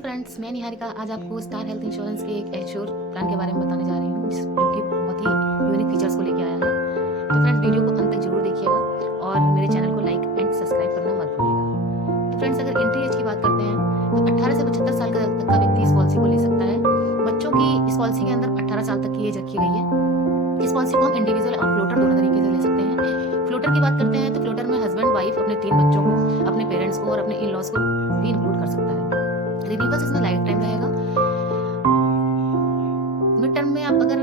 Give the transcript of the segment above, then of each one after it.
Friends, मैं निहारिका आज आपको स्टार हेल्थ इंश्योरेंस के एक एश्योर प्लान के बारे में बताने जा रही हूँ जो कि बहुत ही यूनिक फीचर्स को लेके आया है। तो फ्रेंड्स, वीडियो को अंत तक जरूर देखिएगा और मेरे चैनल को लाइक एंड सब्सक्राइब करना मत भूलिएगा। तो फ्रेंड्स, अगर एंट्री एज की बात करते हैं तो 18 से 75 साल तक का व्यक्ति इस पॉलिसी को ले सकता है। बच्चों की इस पॉलिसी के अंदर 18 साल तक की एज रखी गई है। इस पॉलिसी को हम इंडिविजुअल और फ्लोटर दोनों तरीके से ले सकते हैं। फ्लोटर की बात करते हैं तो फ्लोटर में हस्बैंड वाइफ अपने 3 बच्चों को, अपने पेरेंट्स को और अपने इन लॉज को भी इंक्लूड कर सकता है। रिन्यूअल्स इसमें लाइफ टाइम रहेगा। मिड टर्म में आप अगर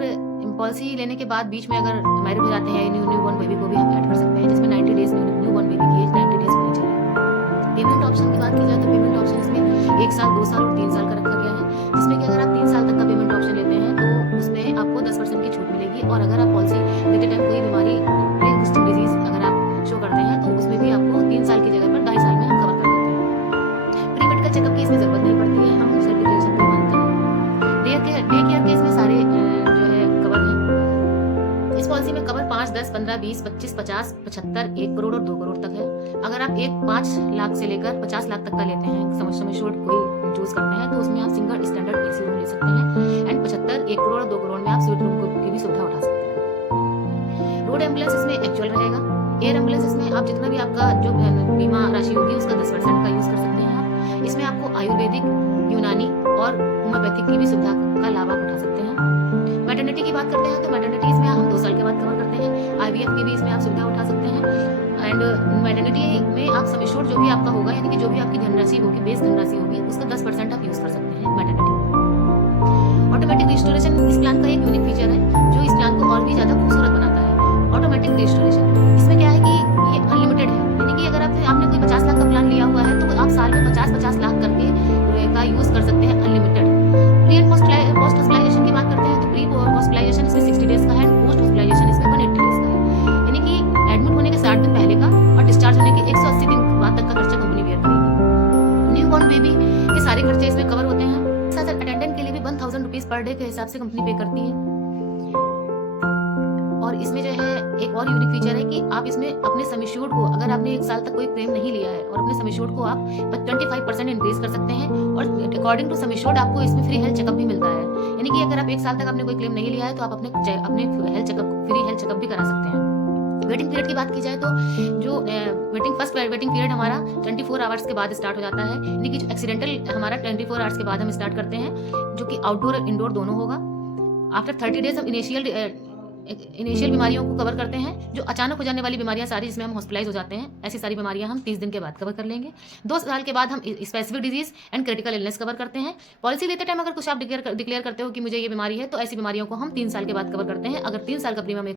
पॉलिसी लेने के बाद बीच में अगर मैरिड हो जाते हैं न्यू बॉर्न बेबी को भी हम ऐड कर सकते हैं, जिसमें 90 डेज न्यू बॉर्न बेबी की एज 90 डेज होनी चाहिए। पेमेंट ऑप्शन की बात की जाए तो पेमेंट ऑप्शन इसमें 1 साल, 2 साल और 3 साल का रखा गया है, जिसमें कि अगर आप 3 साल तक का पेमेंट ऑप्शन लेते हैं तो उसमें आपको 10% की छूट मिलेगी। और अगर आप पॉलिसी लेते टाइम कोई बीमारी डिजीज अगर आप शो करते हैं तो उसमें भी आपको 3 साल की जगह पर 2.5 साल में हम कवर कर देते हैं। प्री मेडिकल चेकअप की इसमें जरूरत नहीं पड़ती है, हम सेल्फ डिक्लेरेशन को मानते हैं। डे केयर के इसमें सारे जो है कवर हैं। इस पॉलिसी में कवर 5, 10, 15, 20, 25, 50, 75, 1 करोड़ और 2 करोड़ तक है। अगर आप 5 लाख से लेकर 50 लाख तक का लेते हैं, समय शोर्ट कोई चूज करते हैं तो उसमें आप सिंगल स्टैंडर्ड एसी रूम ले सकते हैं एंड 75, 1 करोड़ और 2 करोड़ में आप स्वीट रूम की भी सुविधा उठा सकते हैं। रोड एम्बुलेंस इसमें एक्चुअल रहेगा। एयर एम्बुलेंस इसमें आप जितना भी आपका जो बीमा राशि होगी उसका 10% का यूज कर सकते हैं आप। इसमें आपको आयुर्वेदिक, यूनानी और होम्योपैथिक की भी सुविधा का लाभ आप उठा सकते हैं। मैटरनिटी की बात करते हैं तो मैटरनिटी इसमें हम 2 साल के बाद कवर करते हैं। IVF की भी इसमें आप सुविधा उठा सकते हैं एंड मैटरनिटी में आप सम एश्योर्ड जो भी आपका होगा, यानी कि जो भी आपकी धनराशि होगी, बेस धनराशि होगी, उसका 10% आप यूज कर सकते हैं मैटरनिटी। ऑटोमेटिक रिस्टोरेशन इस प्लान का एक यूनिक फीचर है जो इस प्लान को और भी ज्यादा खूबसूरत बनाता है। ऑटोमेटिक रिस्टोरेशन इसमें क्या है कि ये अनलिमिटेड है, यानी कि अगर आपने कोई 50 लाख का प्लान लिया हुआ है तो आप साल में 50 लाख करके का यूज कर सकते हैं unlimited. Pre and post hospitalization की बात करते हैं तो प्री हॉस्पिटलाइजेशन इसमें 60 डेज का है एंड पोस्ट हॉस्पिटलाइजेशन इसमें 180 डेज का है, यानी कि एडमिट होने के 60 दिन पहले का और डिस्चार्ज होने के 180 दिन बाद तक का खर्चा कंपनी बेयर करेगी। न्यू बॉर्न बेबी के सारे खर्चे इसमें कवर होते हैं। साथ अटेंडेंट के लिए भी 1000 रुपीज पर डे के हिसाब से कंपनी पे करती है। और इसमें जो है एक और यूनिक फीचर है कि आप इसमें अपने सम एश्योर्ड को, अगर आपने 1 साल तक कोई क्लेम नहीं लिया है और अपने सम एश्योर्ड को आप 25% इंक्रीज कर सकते हैं और अकॉर्डिंग टू सम एश्योर्ड आपको इसमें फ्री हेल्थ चेकअप भी मिलता है, यानी कि अगर आप 1 साल तक आपने कोई क्लेम नहीं लिया है तो आप अपने health checkup, free health checkup भी करा सकते हैं। वेटिंग पीरियड की बात की जाए तो जो फर्स्ट वेटिंग पीरियड हमारा 24 आवर्स के बाद स्टार्ट हो जाता है, यानी कि जो एक्सीडेंटल हमारा 24 आवर्स के बाद हम स्टार्ट करते हैं, जो कि आउटडोर और इंडोर दोनों होगा। आफ्टर 30 डेज हम इनिशियल बीमारियों को कवर करते हैं, जो अचानक हो जाने वाली बीमारियां सारी जिसमें हम हॉस्पिटलाइज हो जाते हैं, ऐसी सारी बीमारियां हम 30 दिन के बाद कवर कर लेंगे। 2 साल के बाद हम specific disease and critical illness cover करते हैं। पॉलिसी लेते टाइम अगर कुछ आप डिक्लेयर करते हो कि मुझे ये बीमारी है तो ऐसी बीमारियों को हम 3 साल के बाद कवर करते हैं। अगर 3 साल का प्रीमियम